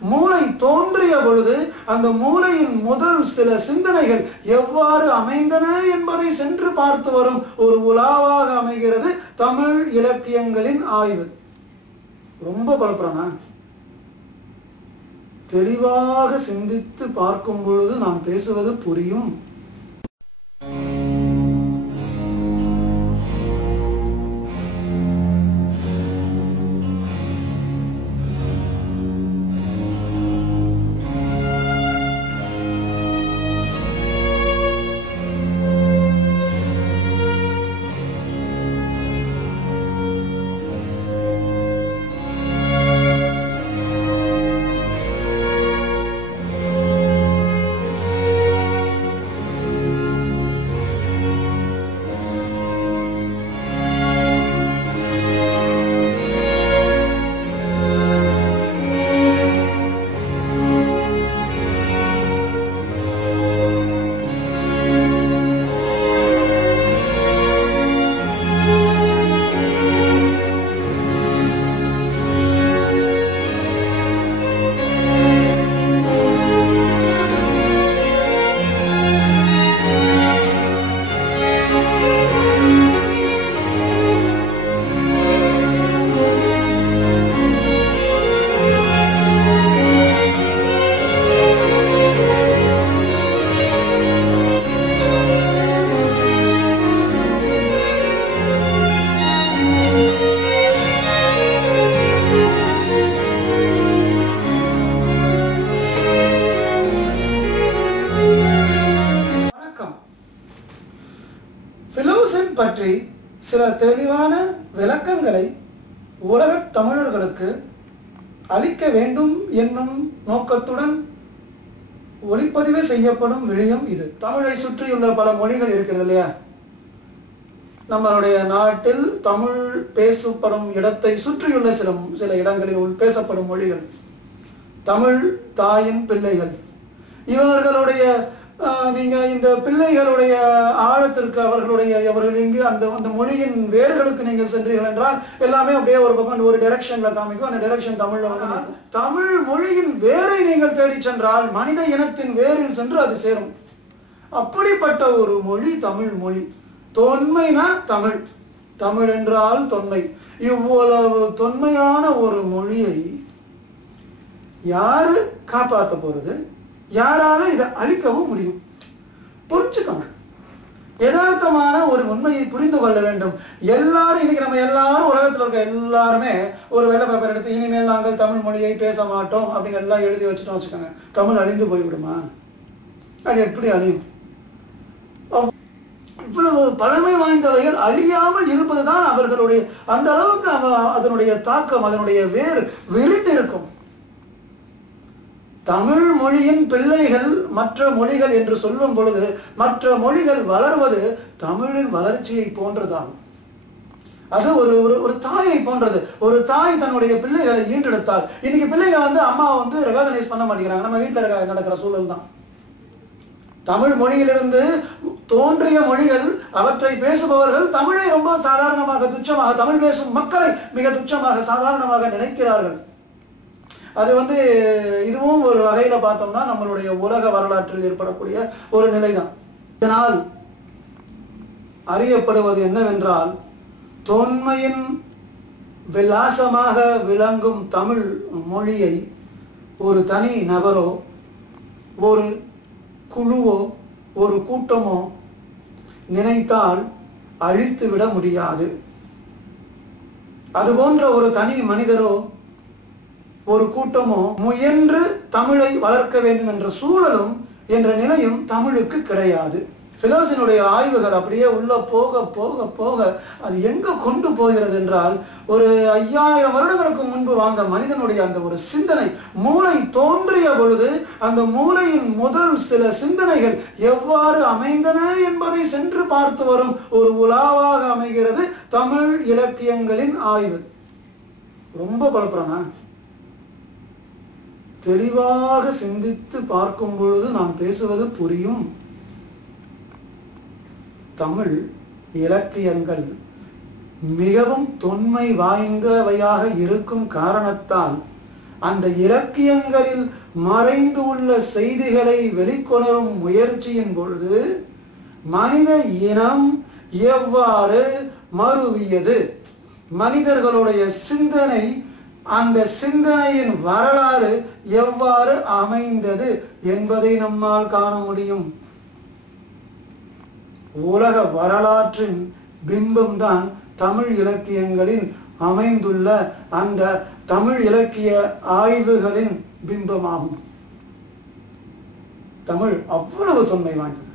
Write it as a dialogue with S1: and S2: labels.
S1: மூளை தோன்றிய பொழுது அந்த மூளையின் முதல் சில சிந்தனைகள் எவ்வாறு அமைந்தன என்பதை சென்று பார்த்து வரும் ஒரு உலாவாக அமைகிறது தமிழ் இலக்கியங்களின் ஆய்வு. ரொம்ப குழப்பறானா தெளிவாக சிந்தித்து பார்க்கும் பொழுது நாம் பேசுவது புரியும். பற்றி சில தெளிவான விளக்கங்களை உலகத் தமிழர்களுக்கு அளிக்க வேண்டும் என்னும் நோக்கத்துடன் ஒளிப்பதிவு செய்யப்படும் விழியம் இது. தமிழை சுற்றியுள்ள பல மொழிகள் இருக்கிறது இல்லையா? நம்மளுடைய நாட்டில் தமிழ் பேசப்படும் இடத்தை சுற்றியுள்ள சில சில இடங்களில் உள் பேசப்படும் மொழிகள். தமிழ் தாயின் பிள்ளைகள். இவர்களுடைய ஆஹ், நீங்க இந்த பிள்ளைகளுடைய ஆழத்திற்கு அவர்களுடைய அவர்கள் இங்கு அந்த அந்த மொழியின் வேர்களுக்கு நீங்கள் சென்றீர்கள் என்றால் எல்லாமே அப்படியே ஒரு பக்கம் ஒரு டைரக்ஷன்ல காமிக்கும். அந்த டைரக்ஷன் தமிழ்ல வந்து. தமிழ் மொழியின் வேரை நீங்கள் தேடிச் சென்றால் மனித இனத்தின் வேரில் சென்று அது சேரும். அப்படிப்பட்ட ஒரு மொழி தமிழ் மொழி. தொன்மைனா தமிழ். தமிழ் என்றால் தொன்மை. இவ்வளவு தொன்மையான ஒரு மொழியை யாரு காப்பாத்த போறது? யாரால இதை அழிக்கவும் முடியும். புரிஞ்சுக்கணும் யதார்த்தமான ஒரு உண்மையை புரிந்து கொள்ள வேண்டும். எல்லாரும் இன்னைக்கு நம்ம எல்லாரும் உலகத்துல இருக்க எல்லாருமே ஒரு வெள்ளை பேப்பர் எடுத்து இனிமேல் நாங்கள் தமிழ் மொழியை பேச மாட்டோம் அப்படின்னு எல்லாம் எழுதி வச்சுட்டோம் வச்சுக்கோங்க. தமிழ் அழிந்து போய்விடுமா? அது எப்படி அழியும்? இவ்வளவு பழமை வாய்ந்தவைகள் அழியாமல் இருப்பதுதான் அவர்களுடைய அந்த அளவுக்கு அவ- அதனுடைய தாக்கம் அதனுடைய வேர் விரிந்திருக்கும். தமிழ் மொழியின் பிள்ளைகள் மற்ற மொழிகள் என்று சொல்லும் பொழுது மற்ற மொழிகள் வளர்வது தமிழின் வளர்ச்சியை போன்றதாகும். அது ஒரு ஒரு ஒரு தாயை போன்றது. ஒரு தாய் தன்னுடைய பிள்ளைகளை ஈன்றெடுத்தால் இன்னைக்கு பிள்ளைகள் வந்து அம்மாவை வந்து ரெகனைஸ் பண்ண மாட்டேங்கிறாங்க. நம்ம வீட்டில் நடக்கிற சூழல் தான். தமிழ் மொழியிலிருந்து தோன்றிய மொழிகள் அவற்றை பேசுபவர்கள் தமிழை ரொம்ப சாதாரணமாக துச்சமாக தமிழ் பேசும் மக்களை மிக துச்சமாக சாதாரணமாக நினைக்கிறார்கள். அது வந்து இதுவும் ஒரு வகையில பார்த்தோம்னா நம்மளுடைய உலக வரலாற்றில் ஏற்படக்கூடிய ஒரு நிலைதான். இதனால் அறியப்படுவது என்னவென்றால் தொன்மையின் விலாசமாக விளங்கும் தமிழ் மொழியை ஒரு தனி நபரோ ஒரு குழுவோ ஒரு கூட்டமோ நினைத்தால் அழித்து விட முடியாது. அதுபோன்ற ஒரு தனி மனிதரோ ஒரு கூட்டமோ முயன்று தமிழை வளர்க்க வேண்டும் என்ற சூழலும் என்ற நிலையும் தமிழுக்கு கிடையாது. பிலோசினுடைய ஆய்வுகள் அப்படியே உள்ள போக போக போக அது எங்க கொண்டு போகிறது என்றால் ஒரு ஐயாயிரம் வருடங்களுக்கு முன்பு வாழ்ந்த மனிதனுடைய அந்த ஒரு சிந்தனை மூளை தோன்றிய பொழுது அந்த மூளையின் முதல் சில சிந்தனைகள் எவ்வாறு அமைந்தன என்பதை சென்று பார்த்து வரும் ஒரு உலாவாக அமைகிறது தமிழ் இலக்கியங்களின் ஆய்வு. ரொம்ப குழப்பறானா தெளிவாக சிந்தித்து பார்க்கும் பொழுது நாம் பேசுவது புரியும். தமிழ் இலக்கியங்கள் மிகவும் தொன்மை வாய்ந்தவையாக இருக்கும் காரணத்தால் அந்த இலக்கியங்களில் மறைந்து உள்ள செய்திகளை வெளிக்கொணரும் முயற்சியின் பொழுது மனித இனம் எவ்வாறு மறுவியது மனிதர்களுடைய சிந்தனை அந்த சிந்தனையின் வரலாறு எவ்வாறு அமைந்தது என்பதை நம்மால் காண முடியும். உலக வரலாற்றின் பிம்பம்தான் தமிழ் இலக்கியங்களில் அமைந்துள்ள அந்த தமிழ் இலக்கிய ஆய்வுகளின் பிம்பமாகும். தமிழ் அவ்வளவு தொன்மை வாய்ந்தது.